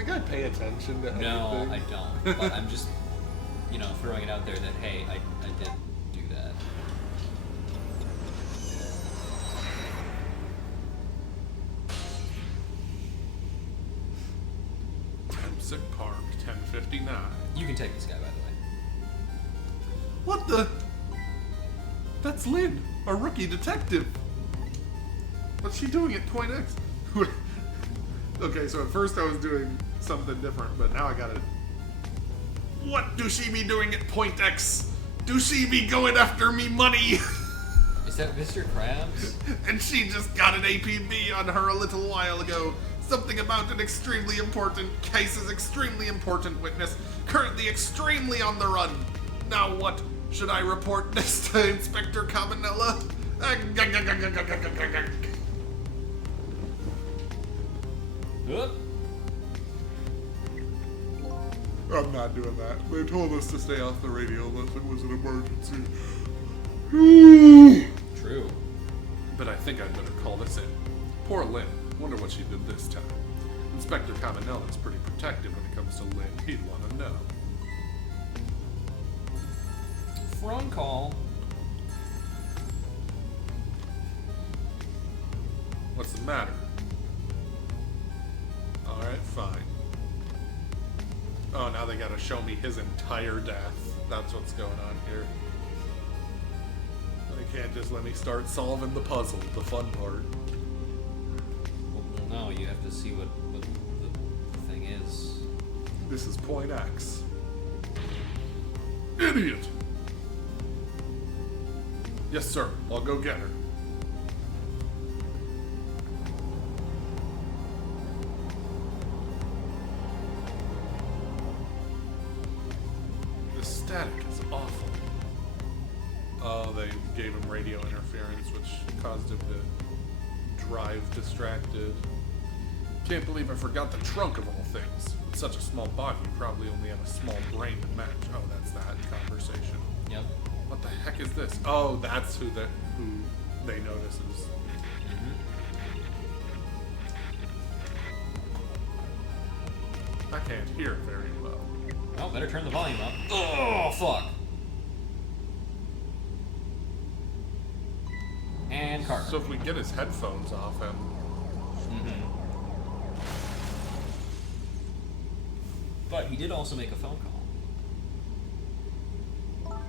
think I pay attention to anything? No, I don't. But I'm just, throwing it out there that, hey, I did do that. Sick Park, 10:59. You can take this guy, by the way. What the? That's Lynn, our rookie detective. What's she doing at Point X? Okay, so at first I was doing something different, but now I got it. What do she be doing at Point X? Do she be going after me money? Is that Mr. Krabs? And she just got an APB on her a little while ago. Something about an extremely important case is extremely important witness, currently extremely on the run. Now what? Should I report this to Inspector Cabanella? I'm not doing that. They told us to stay off the radio unless it was an emergency. True. But I think I'd better call this in. Poor Lynn. Wonder what she did this time. Inspector Cabanella is pretty protective when it comes to Lynn. He'd want to know. Phone call. What's the matter? Alright, fine. Oh, now they gotta show me his entire death. That's what's going on here. They can't just let me start solving the puzzle, the fun part. Well, no, you have to see what the thing is. This is Point X. Idiot! Yes, sir. I'll go get her. The static is awful. Oh, they gave him radio interference, which caused him to drive distracted. Can't believe I forgot the trunk of all things. With such a small body, you probably only have a small brain to match. Oh, that's that conversation. Yep. What the heck is this? Oh, that's who they notice is. I can't hear very well. Oh, better turn the volume up. Oh, fuck. And Carter. So if we get his headphones off him. But he did also make a phone call.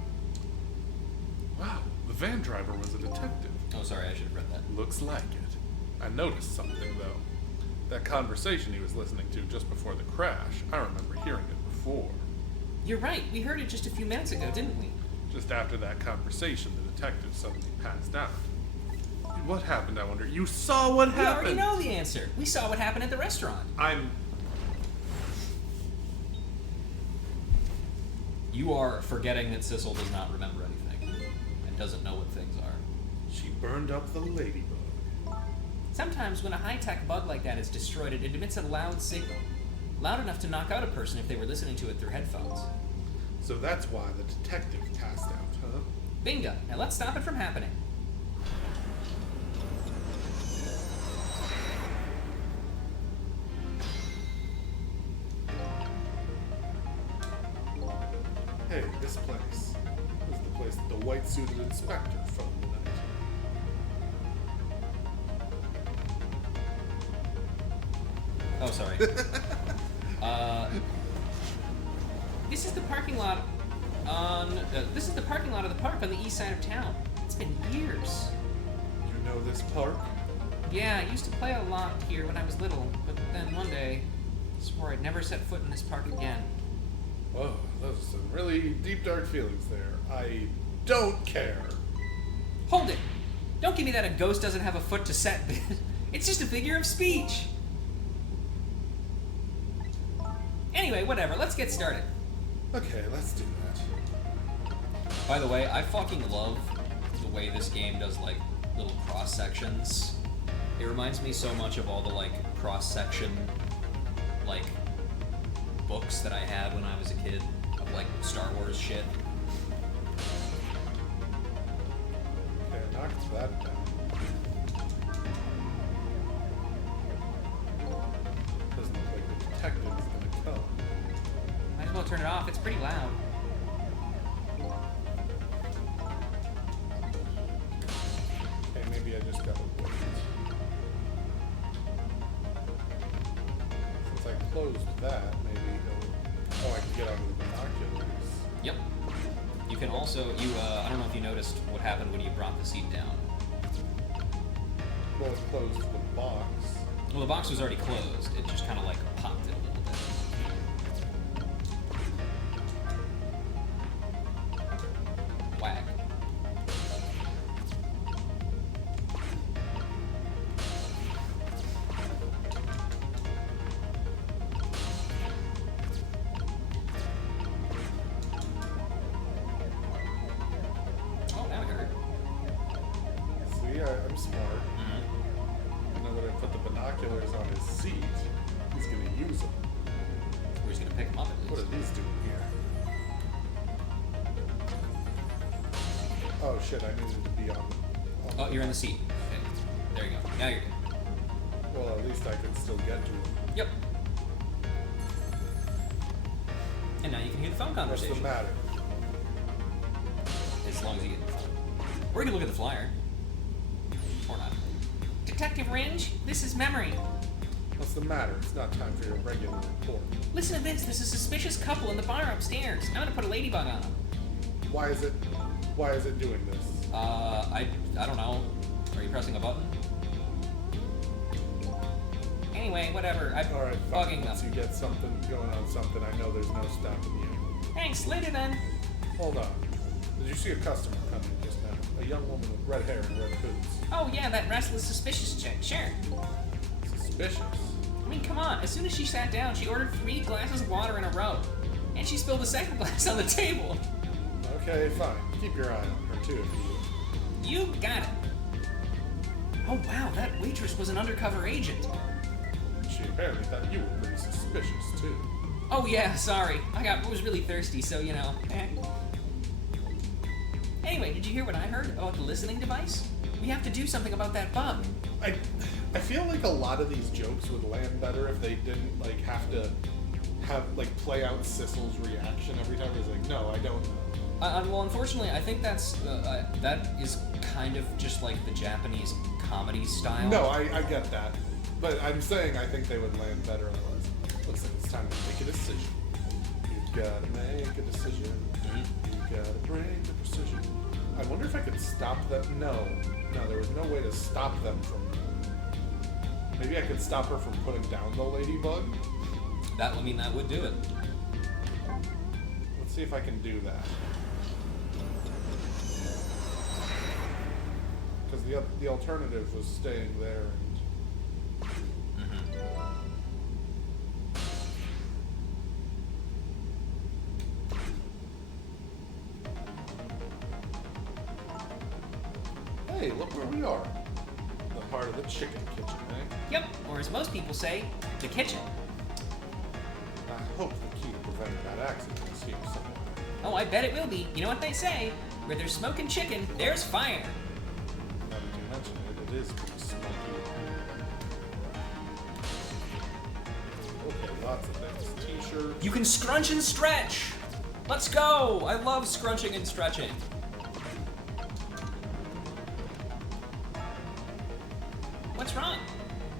Wow, the van driver was a detective. Oh, sorry, I should have read that. Looks like it. I noticed something, though. That conversation he was listening to just before the crash, I remember hearing it before. You're right, we heard it just a few minutes ago, didn't we? Just after that conversation, the detective suddenly passed out. What happened, I wonder? You saw what happened! We already know the answer. We saw what happened at the restaurant. You are forgetting that Sissel does not remember anything and doesn't know what things are. She burned up the ladybug. Sometimes when a high-tech bug like that is destroyed, it emits a loud signal. Loud enough to knock out a person if they were listening to it through headphones. So that's why the detective passed out, huh? Bingo. Now let's stop it from happening. Hey, this place. This is the place that the white-suited inspector phoned tonight. Oh, sorry. This is the parking lot this is the parking lot of the park on the east side of town. It's been years. You know this park? Yeah, I used to play a lot here when I was little, but then one day, I swore I'd never set foot in this park again. Oh, those are some really deep, dark feelings there. I don't care. Hold it! Don't give me that a ghost doesn't have a foot to set bit. It's just a figure of speech. Anyway, whatever, let's get started. Okay, let's do that. By the way, I fucking love the way this game does, like, little cross-sections. It reminds me so much of all the, like, cross-section, like, books that I had when I was a kid of, like, Star Wars shit. Okay, I knocked that down. Doesn't look like the detective's turn it off. It's pretty loud. Okay, maybe I just gotta wait. Since I closed that, maybe he'll... Oh, I can get onto the binoculars. Yep. You can also, I don't know if you noticed what happened when you brought the seat down. Well, it closed the box. Well, the box was already closed. It just kind of like popped it a little bit. Whack. Oh, that hurt. See, I'm smart. Now that I put the binoculars on his seat, he's gonna use them. Or he's gonna pick him up at What least. are these doing here? Oh shit, I needed to be on Oh, you're in the seat. Okay. There you go. Now you're good. Well, at least I can still get to him. Yep. And now you can hear the phone What's conversation. the matter? As long as you get the phone. Or you can look at the flyer. Or not. Detective Ringe, this is Memory. What's the matter? It's not time for your regular report. Listen to this. There's a suspicious couple in the bar upstairs. I'm gonna put a ladybug on them. Why is it doing this? I don't know. Are you pressing a button? Anyway, whatever. I'm Alright, bugging fine. them. Once you get something going on something, I know there's no stopping you. Thanks, later then. Hold on. Did you see a customer come in just now? A young woman with red hair and red boots. Oh yeah, that restless, suspicious chick. Sure. Suspicious. I mean, come on. As soon as she sat down, she ordered 3 glasses of water in a row. And she spilled the second glass on the table. Okay, fine. Keep your eye on her too if you You got it. Oh wow, that waitress was an undercover agent. She apparently thought you were pretty suspicious too. Oh yeah, sorry. I was really thirsty, so you know. Anyway, did you hear what I heard about the listening device? We have to do something about that bug. I feel like a lot of these jokes would land better if they didn't like have to play out Sissel's reaction every time he's like, no, I don't know. Well, unfortunately, I think that is kind of just like the Japanese comedy style. No, I get that. But I'm saying I think they would land better otherwise. Looks like it's time to make a decision. You've gotta make a decision. You've gotta bring the precision. I wonder if I could stop them. No, there was no way to stop them from... Maybe I could stop her from putting down the ladybug? That would do it. Let's see if I can do that. Because the alternative was staying there and... Hey, look where we are. The heart of the chicken kitchen, eh? Yep, or as most people say, the kitchen. I hope the key to preventing that accident is here somewhere. Oh, I bet it will be. You know what they say? Where there's smoking chicken, there's fire. Now that you mention it, it is pretty smoky. Okay, lots of things. T-shirts. You can scrunch and stretch. Let's go. I love scrunching and stretching. What's wrong?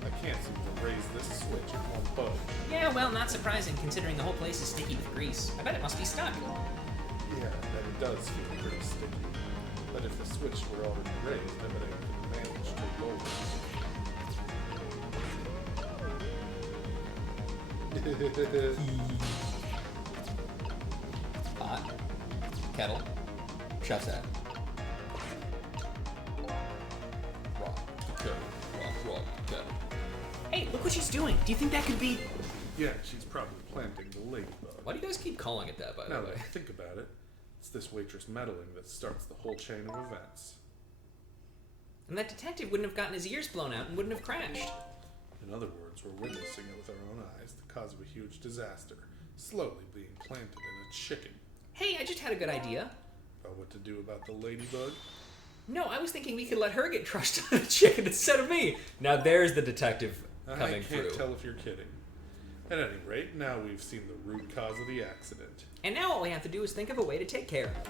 I can't seem to raise this switch. It won't budge. Yeah, well, not surprising considering the whole place is sticky with grease. I bet it must be stuck. Yeah, that it does feel pretty sticky. But if the switch were already raised, I bet I could manage to lower it. Pot. Kettle. Chef's hat. Rock. Kettle. Rock. Kettle. Hey, look what she's doing. Do you think that could be... Yeah, she's probably planting the ladybug. Why do you guys keep calling it that, by Now the that way? I think about it, it's this waitress meddling that starts the whole chain of events. And that detective wouldn't have gotten his ears blown out and wouldn't have crashed. In other words, we're witnessing it with our own eyes, the cause of a huge disaster, slowly being planted in a chicken. Hey, I just had a good idea. About what to do about the ladybug? No, I was thinking we could let her get crushed on a chicken instead of me. Now there's the detective coming I can't through. tell if you're kidding. At any rate, now we've seen the root cause of the accident. And now all we have to do is think of a way to take care of it.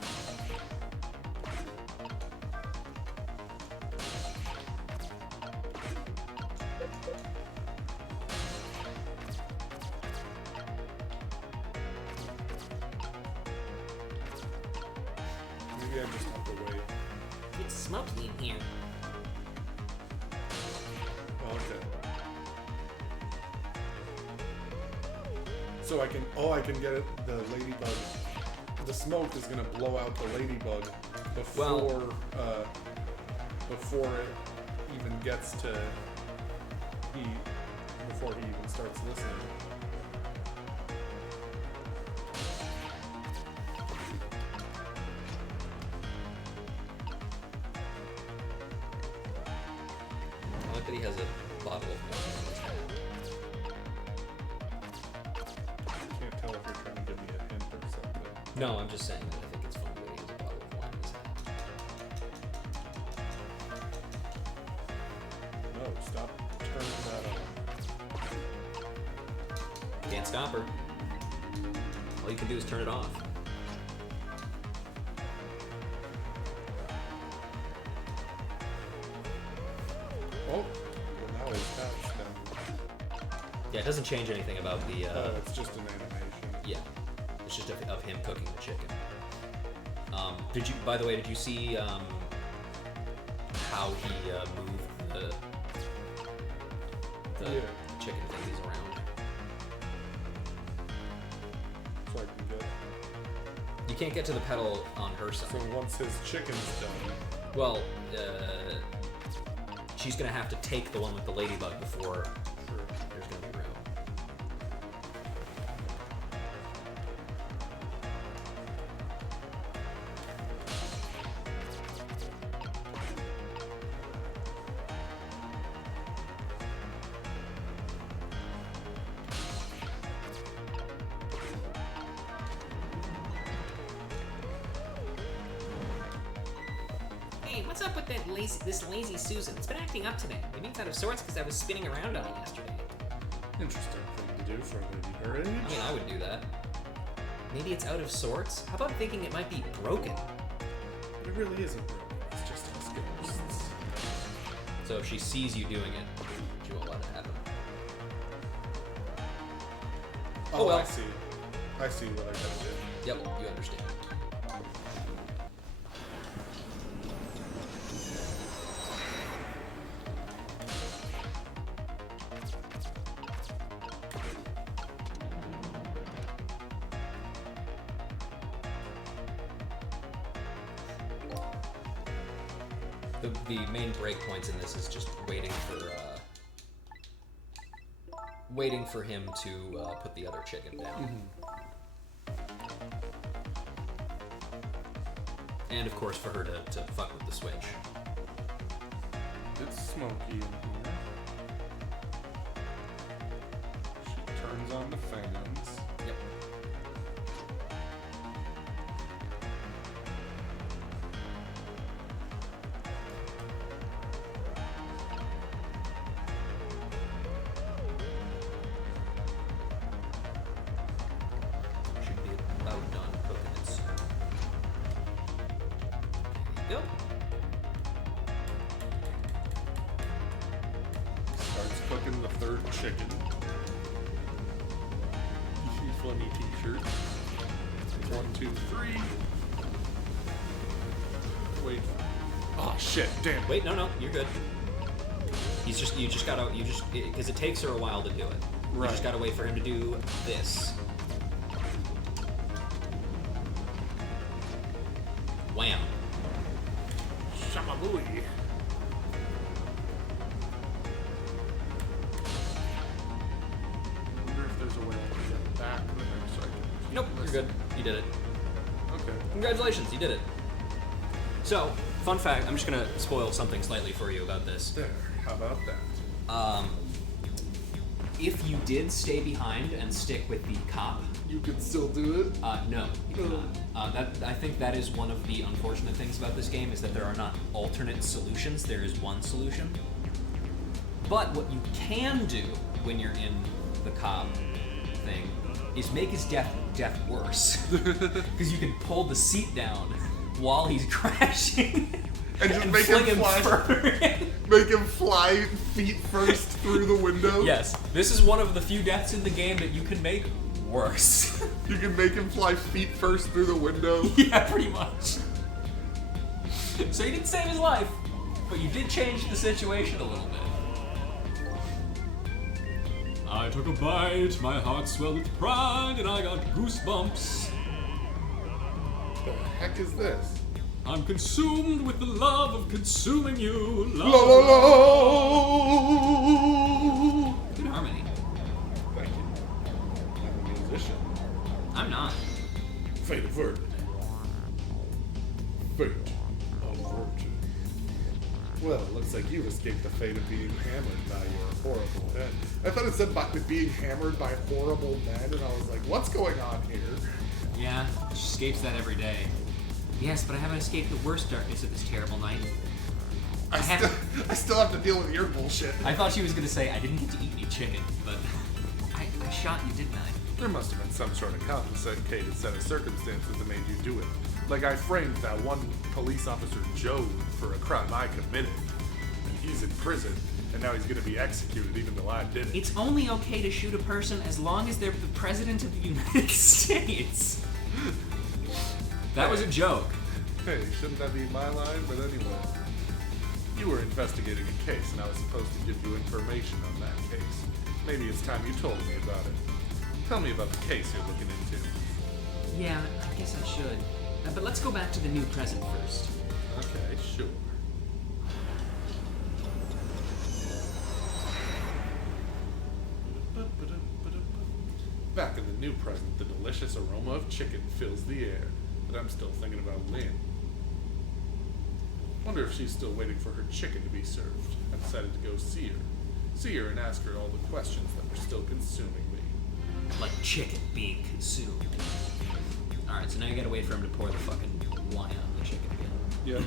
Maybe I just have to wait. It's smoky in here. Okay. So I can get it, the ladybug. The smoke is gonna blow out the ladybug before before it even gets to before he even starts listening. I like that he has a bottle of milk in his hand. I can't tell if you're trying to give me a hint or something. No, I'm just saying that I think it's funny that he has a bottle of wine in his hand. No, stop turning that on. Can't stop her. All you can do is turn it off. Oh, well now he's patched down. Yeah, it doesn't change anything about the. It's just an animation. Yeah, it's just of him cooking the chicken. Did you? By the way, did you see how he moved the chicken thingies around? So I can get. You can't get to the pedal on her side. So once his chicken's done. Well, she's gonna have to take the one with the ladybug before there's gonna be room. Hey, what's up with this lazy Susan? It's been acting up today. Maybe it's out of sorts because I was spinning around on it yesterday. Interesting thing to do for a lady her age. I mean, I would do that. Maybe it's out of sorts? How about thinking it might be broken? But it really isn't broken. It's just us ghosts. So if she sees you doing it, she won't let it happen. Oh, well. I see. I see what I gotta do. Yep, you understand. The main breakpoints in this is just waiting for him to put the other chicken down. And of course for her to fuck with the switch. It's smoky in here. She turns on the fans. Yep. Should be about done cooking it soon. There you go. Starts cooking the third chicken. Funny t-shirt. 1, 2, 3. Wait. Oh shit! Damn. Wait, no, you're good. You just gotta, because it takes her a while to do it. You Right. just gotta wait for him to do this. Wham. Shamabooey. I wonder if there's a way I can get back there so I can. Nope, you're good. You did it. Okay. Congratulations, you did it. So, fun fact, I'm just gonna spoil something slightly for you about this. There. How about that? If you did stay behind and stick with the cop, You can still do it. no, you cannot. I think that is one of the unfortunate things about this game is that there are not alternate solutions. There is one solution. But what you can do when you're in the cop thing is make his death worse. Because you can pull the seat down while he's crashing. And just make fling him fly. further in. Make him fly feet first through the window. Yes, this is one of the few deaths in the game that you can make worse. You can make him fly feet first through the window. Yeah, pretty much. So you didn't save his life, but you did change the situation a little bit. I took a bite, my heart swelled with pride, and I got goosebumps. What the heck is this? I'm consumed with the love of consuming you. La la la! Good harmony. Thank you. I'm a musician. I'm not. Fate averted. Fate averted. Well, it looks like you've escaped the fate of being hammered by your horrible men. I thought it said by being hammered by horrible men, and I was like, what's going on here? Yeah, she escapes that every day. Yes, but I haven't escaped the worst darkness of this terrible night. I still have to deal with your bullshit. I thought she was going to say, I didn't get to eat any chicken, but I shot you, didn't I? There must have been some sort of complicated set of circumstances that made you do it. Like I framed that one police officer, Joe, for a crime I committed. And he's in prison, and now he's going to be executed even though I did it. It's only okay to shoot a person as long as they're the president of the United States. That was a joke. Hey, shouldn't that be my line? But anyway. You were investigating a case, and I was supposed to give you information on that case. Maybe it's time you told me about it. Tell me about the case you're looking into. Yeah, I guess I should. But let's go back to the new president first. Okay, sure. Back in the new present, the delicious aroma of chicken fills the air, but I'm still thinking about Lynn. Wonder if she's still waiting for her chicken to be served. I decided to go see her and ask her all the questions that were still consuming me. Like chicken being consumed. Alright, so now you gotta wait for him to pour the fucking wine on the chicken again. Yep.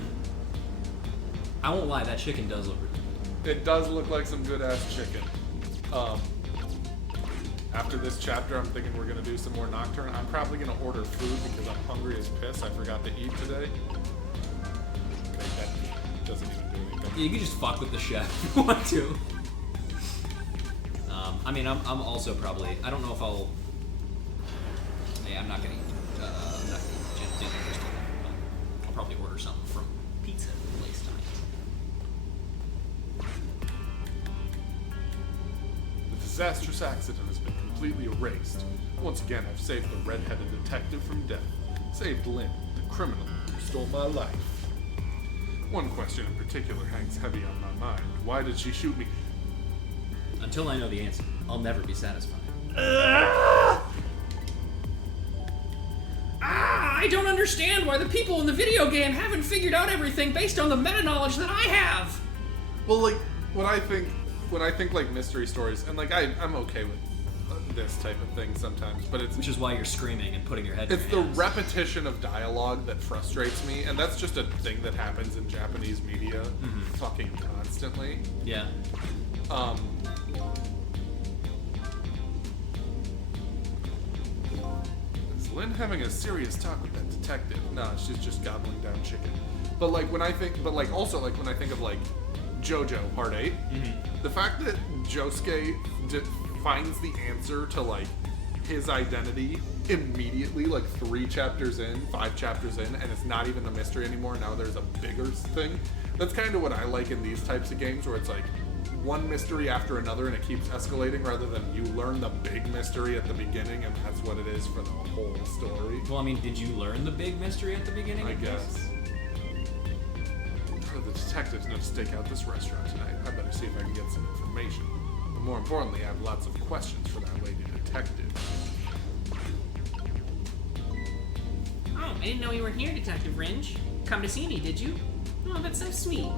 I won't lie, that chicken does look really good. It does look like some good ass chicken. After this chapter, I'm thinking we're gonna do some more Nocturne. I'm probably gonna order food because I'm hungry as piss. I forgot to eat today. Okay, that doesn't even do anything. Yeah, you can just fuck with the chef if you want to. I mean, I'm also probably, I don't know if I'll, yeah, I'm not gonna eat dinner just yet, but I'll probably order something from pizza place tonight. The disastrous accident has been completely erased. Once again, I've saved the red-headed detective from death. Saved Lynn, the criminal who stole my life. One question in particular hangs heavy on my mind. Why did she shoot me? Until I know the answer, I'll never be satisfied. I don't understand why the people in the video game haven't figured out everything based on the meta-knowledge that I have. Well, like, when I think like mystery stories, and like I'm okay with this type of thing sometimes, but it's Which is why you're screaming and putting your head in it's your the hands. repetition of dialogue that frustrates me, and that's just a thing that happens in Japanese media fucking constantly. Yeah. Is Lynn having a serious talk with that detective? No, she's just gobbling down chicken. But like when I think, but like also like when I think of like JoJo Part 8, the fact that Josuke finds the answer to like his identity immediately, like 5 chapters in, and it's not even a mystery anymore. Now there's a bigger thing. That's kind of what I like in these types of games, where it's like one mystery after another and it keeps escalating, rather than you learn the big mystery at the beginning and that's what it is for the whole story. Well, I mean, did you learn the big mystery at the beginning? I of this? guess. Oh, the detectives know to stake out this restaurant tonight. I better see if I can get some information. But more importantly, I have lots of questions for that lady detective. Oh, I didn't know you were here, Detective Ringe. Come to see me, did you? Oh, that's so sweet.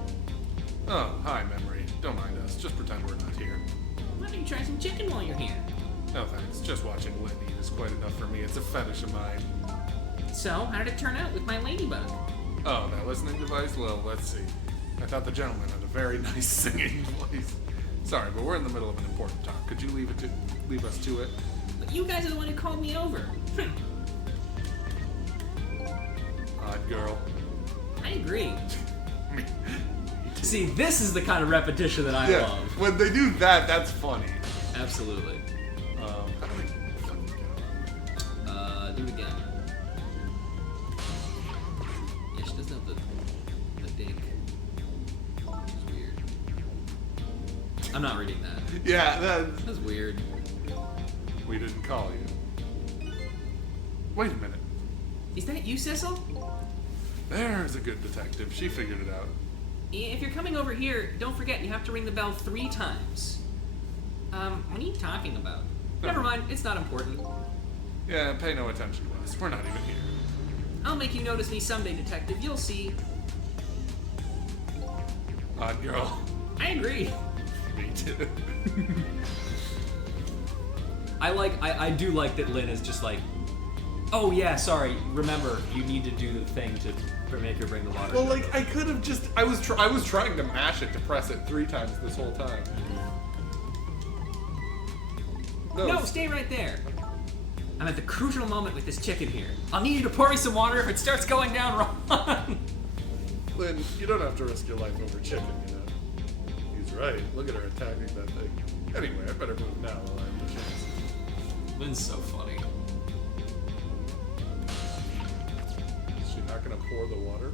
Oh, hi, Memory. Don't mind us. Just pretend we're not here. Why don't you try some chicken while you're here? No thanks. Just watching Lynn eat is quite enough for me. It's a fetish of mine. So, how did it turn out with my ladybug? Oh, that listening device? Well, let's see. I thought the gentleman had a very nice singing voice. Sorry, but we're in the middle of an important talk. Could you leave us to it? But you guys are the one who called me over. Odd girl. I agree. See, this is the kind of repetition that I love. When they do that, that's funny. Absolutely. How do we fucking go? Do it again. Yeah, she doesn't have the dink. Which is weird. I'm not reading that. Yeah, That's weird. we didn't call you. Wait a minute. Is that you, Cecil? There's a good detective. She figured it out. If you're coming over here, don't forget you have to ring the bell 3 times. What are you talking about? Never mind, it's not important. Yeah, pay no attention to us. We're not even here. I'll make you notice me someday, detective. You'll see. Odd girl. I agree. Me too. I do like that Lynn is just like, oh yeah, sorry, remember, you need to do the thing to make her bring the water. Well, like, I could have just... I was trying to mash it to press it 3 times this whole time. No, stay right there. I'm at the crucial moment with this chicken here. I'll need you to pour me some water if it starts going down wrong. Lynn, you don't have to risk your life over chicken, you know. He's right. Look at her attacking that thing. Anyway, I better move now while I have the chance. Lynn's so funny. Is she not gonna pour the water?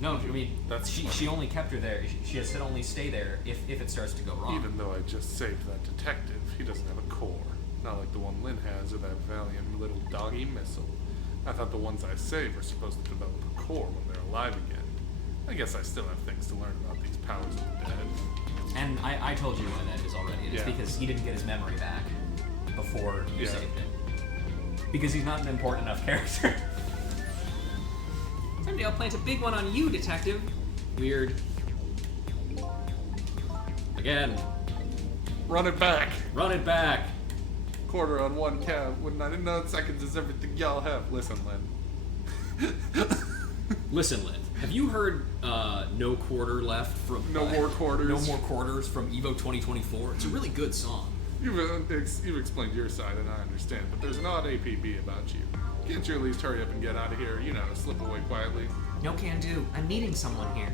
No, I mean, That's she only kept her there. She has said only stay there if it starts to go wrong. Even though I just saved that detective, he doesn't have a core. Not like the one Lynn has or that valiant little doggy missile. I thought the ones I saved were supposed to develop a core when they're alive again. I guess I still have things to learn about these powers of the dead. And I told you why that is already. It's Yeah. because he didn't get his memory back before you Yeah. saved it. Because he's not an important enough character. Someday I'll plant a big one on you, detective. Weird. Again, Run it back! run it back. Quarter on 1 cab when 99 seconds is everything y'all have. Listen, Lynn. Listen, Lynn, have you heard No Quarter Left from... No More Quarters. No More Quarters from Evo 2024? It's a really good song. You've explained your side, and I understand, but there's an odd APB about you. Can't you at least hurry up and get out of here? You know, slip away quietly. No can do. I'm meeting someone here.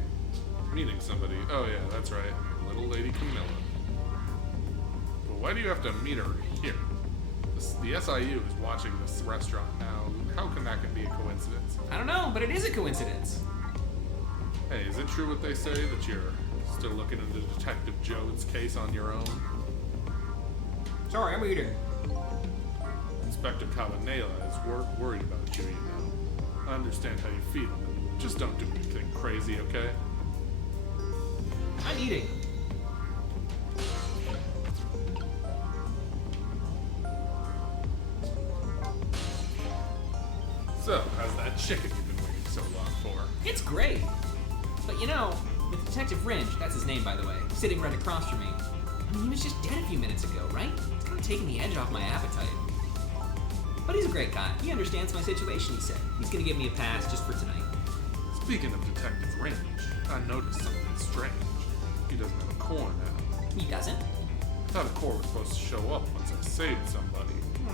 Meeting somebody. Oh yeah, that's right. Little Lady Camilla. But why do you have to meet her here? The SIU is watching this restaurant now. How can that be a coincidence? I don't know, but it is a coincidence. Hey, is it true what they say, that you're still looking into Detective Jode's case on your own? Sorry, I'm eating. Inspector Cabanela is worried about you, you know. I understand how you feel, but just don't do anything crazy, okay? I'm eating. So, how's that chicken you've been waiting so long for? It's great. But you know, with Detective Ringe, that's his name by the way, sitting right across from me. I mean, he was just dead a few minutes ago, right? It's kind of taking the edge off my appetite. But he's a great guy. He understands my situation, he said. He's gonna give me a pass just for tonight. Speaking of Detective Range, I noticed something strange. He doesn't have a core now. He doesn't? I thought a core was supposed to show up once I saved somebody. I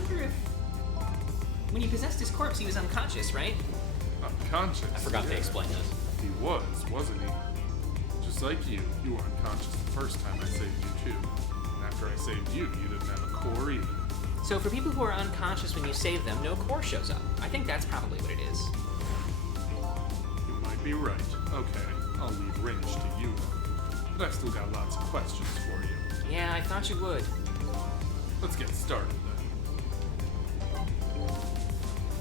wonder if... When you possessed his corpse, he was unconscious, right? Unconscious. I forgot to explain this. He was, wasn't he? Just like you were unconscious the first time I saved you too. And after I saved you, you didn't have a core either. So for people who are unconscious when you save them, no core shows up. I think that's probably what it is. You might be right. Okay, I'll leave Range to you then. But I've still got lots of questions for you. Yeah, I thought you would. Let's get started then.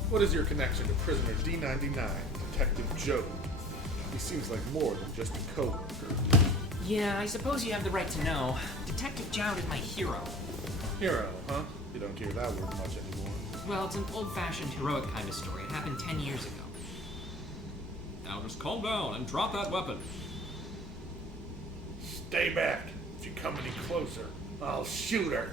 What is your connection to prisoner D99, Detective Jode? He seems like more than just a co-worker. Yeah, I suppose you have the right to know. Detective Jowd is my hero. Hero, huh? You don't hear that word much anymore. Well, it's an old-fashioned heroic kind of story. It happened 10 years ago. Now just calm down and drop that weapon. Stay back. If you come any closer, I'll shoot her.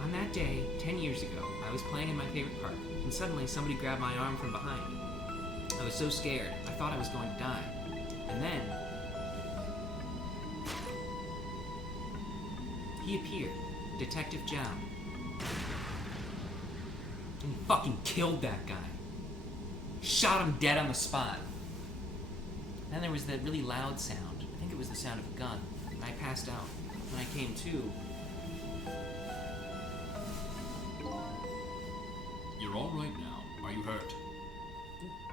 On that day, 10 years ago, I was playing in my favorite park, and suddenly somebody grabbed my arm from behind. I was so scared, I thought I was going to die. And then... he appeared. Detective Zhao. And he fucking killed that guy. Shot him dead on the spot. Then there was that really loud sound. I think it was the sound of a gun. And I passed out. When I came to... You're all right now. Are you hurt?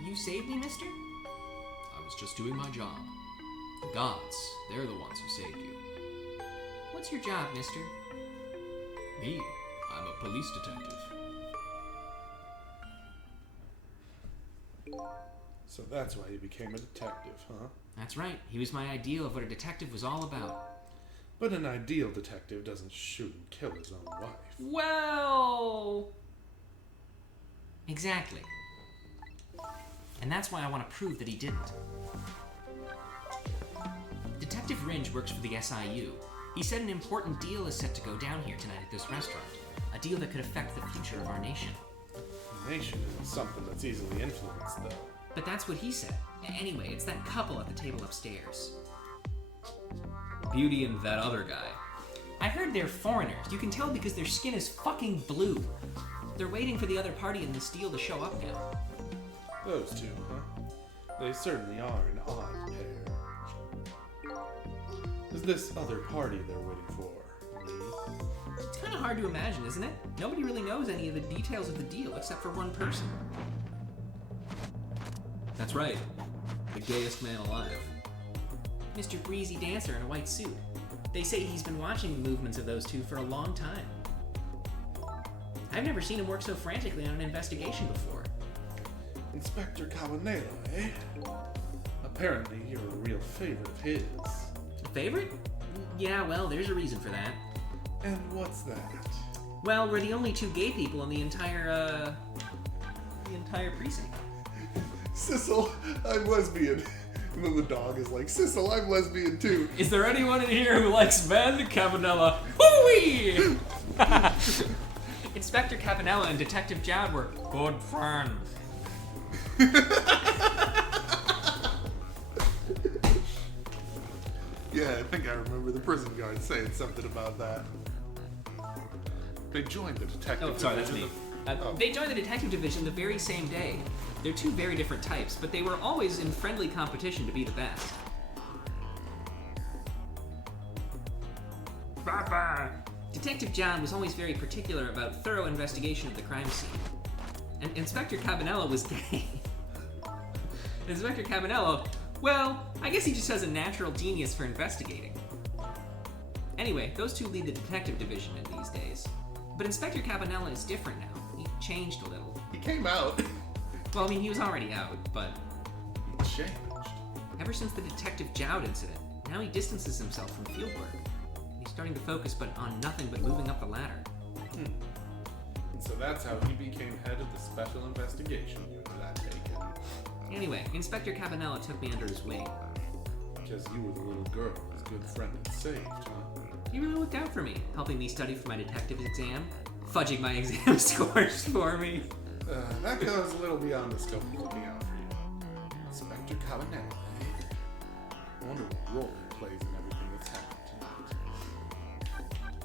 You saved me, mister? I was just doing my job. The gods, they're the ones who saved you. What's your job, mister? Me? I'm a police detective. So that's why you became a detective, huh? That's right. He was my ideal of what a detective was all about. But an ideal detective doesn't shoot and kill his own wife. Well... exactly. And that's why I want to prove that he didn't. Detective Ringe works for the SIU. He said an important deal is set to go down here tonight at this restaurant. A deal that could affect the future of our nation. The nation isn't something that's easily influenced, though. But that's what he said. Anyway, it's that couple at the table upstairs. Beauty and that other guy. I heard they're foreigners. You can tell because their skin is fucking blue. They're waiting for the other party in this deal to show up now. Those two, huh? They certainly are an odd pair. Is this other party they're waiting for me? It's kind of hard to imagine, isn't it? Nobody really knows any of the details of the deal except for one person. That's right. The gayest man alive. Mr. Breezy Dancer in a white suit. They say he's been watching the movements of those two for a long time. I've never seen him work so frantically on an investigation before. Inspector Cabanela, eh? Apparently you're a real favorite of his. A favorite? Yeah, well, there's a reason for that. And what's that? Well, we're the only two gay people in the entire precinct. Sissel, I'm lesbian. And then the dog is like, Sissel, I'm lesbian too. Is there anyone in here who likes men? Cabanela. Hooey! Inspector Cabanela and Detective Jowd were good friends. Yeah, I think I remember the prison guard saying something about that. They joined the detective Oh, sorry, that's me. division. They joined the detective division the very same day. They're two very different types, but they were always in friendly competition to be the best. Bye-bye. Detective John was always very particular about thorough investigation of the crime scene. And Inspector Cabanela was gay. Inspector Cabanela, well, I guess he just has a natural genius for investigating. Anyway, those two lead the detective division in these days. But Inspector Cabanela is different now. He changed a little. He came out. Well, I mean, he was already out, but He changed. ever since the Detective Jowd incident, now he distances himself from fieldwork. He's starting to focus on nothing but moving up the ladder. And so that's how he became head of the Special Investigation Unit, I take it. Anyway, Inspector Cabanela took me under his wing. Because you were the little girl his good friend had saved, huh? He really looked out for me, helping me study for my detective's exam, fudging my exam scores for me. That goes a little beyond the scope of looking out for you. Inspector Cabanela, eh? I wonder what role he plays in everything that's happened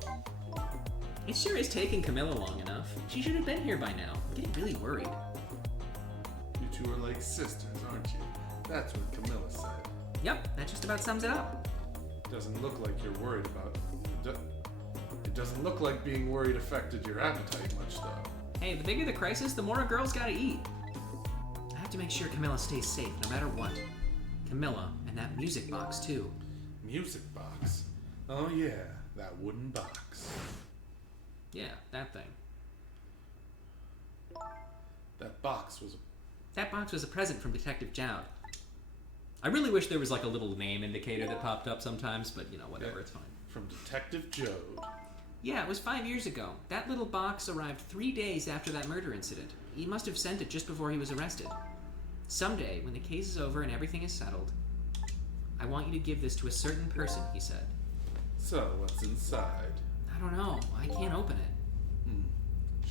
tonight. It sure is taking Camilla long enough. She should have been here by now. I'm getting really worried. You two are like sisters, aren't you? That's what Camilla said. Yep, that just about sums it up. Doesn't look like you're worried about... It doesn't look like being worried affected your appetite much, though. Hey, the bigger the crisis, the more a girl's gotta eat. I have to make sure Camilla stays safe, no matter what. Camilla, and that music box, too. Music box? Oh yeah, that wooden box. Yeah, that thing. That box was... That box was a present from Detective Jowd. I really wish there was like a little name indicator that popped up sometimes, but you know, whatever, Yeah. it's fine. From Detective Jowd. Yeah, it was 5 years ago. That little box arrived 3 days after that murder incident. He must have sent it just before he was arrested. Someday, when the case is over and everything is settled, I want you to give this to a certain person, he said. So, what's inside? I don't know. I can't open it.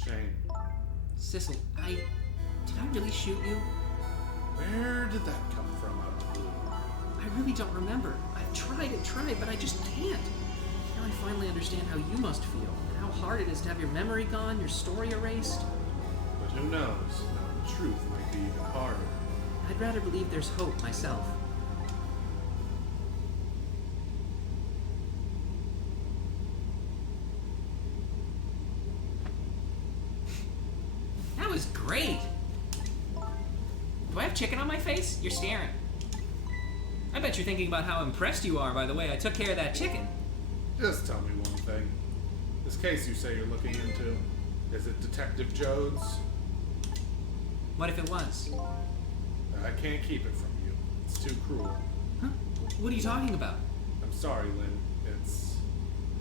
Shame. Sissel, did I really shoot you? Where did that come from out of the blue? I really don't remember. I've tried and tried, but I just can't. Now I finally understand how you must feel, and how hard it is to have your memory gone, your story erased. But who knows? Now the truth might be even harder. I'd rather believe there's hope myself. That was great! Do I have chicken on my face? You're staring. I bet you're thinking about how impressed you are by the way I took care of that chicken. Just tell me one thing. This case you say you're looking into, is it Detective Jodes? What if it was? I can't keep it from you. It's too cruel. Huh? What are you talking about? I'm sorry, Lynn.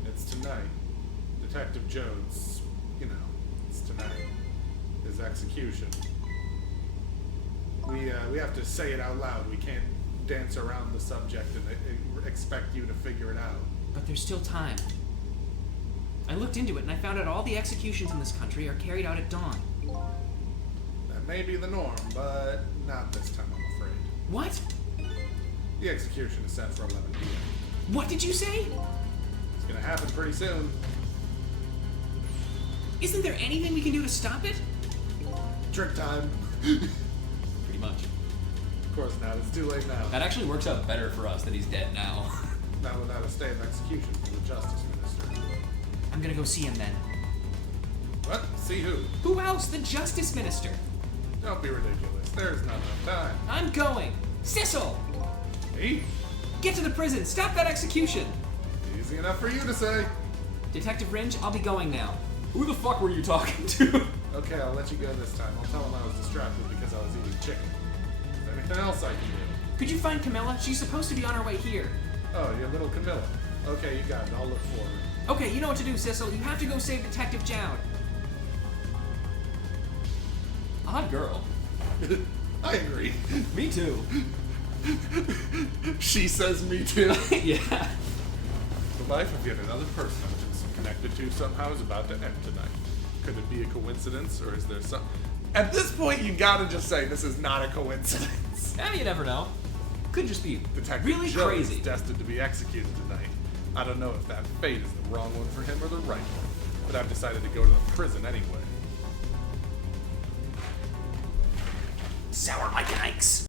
It's tonight. Detective Jodes, you know, it's tonight. His execution. We have to say it out loud. We can't dance around the subject and expect you to figure it out. But there's still time. I looked into it and I found out all the executions in this country are carried out at dawn. That may be the norm, but not this time, I'm afraid. What? The execution is set for 11 p.m. What did you say? It's gonna happen pretty soon. Isn't there anything we can do to stop it? Trick time. Pretty much. Of course not. It's too late now. That actually works out better for us that he's dead now. Not without a stay of execution from the Justice Minister. I'm gonna go see him then. What? See who? Who else? The Justice Minister. Don't be ridiculous. There's not enough time. I'm going. Sissel! Me? Get to the prison. Stop that execution. Easy enough for you to say. Detective Ringe, I'll be going now. Who the fuck were you talking to? Okay, I'll let you go this time. I'll tell him I was distracted because I was eating chicken. Is there anything else I can do? Could you find Camilla? She's supposed to be on her way here. Oh, your little Camilla. Okay, you got it. I'll look for her. Okay, you know what to do, Sissel. You have to go save Detective Jowd. Odd girl. I agree. Me too. She says me too. Yeah. The life of yet another person I've been connected to somehow is about to end tonight. Could it be a coincidence, or is there some... At this point, you gotta just say this is not a coincidence. Yeah, you never know. Could just be Detective really Joe crazy. is destined to be executed tonight. I don't know if that fate is the wrong one for him or the right one, but I've decided to go to the prison anyway. Sour like an Ike's.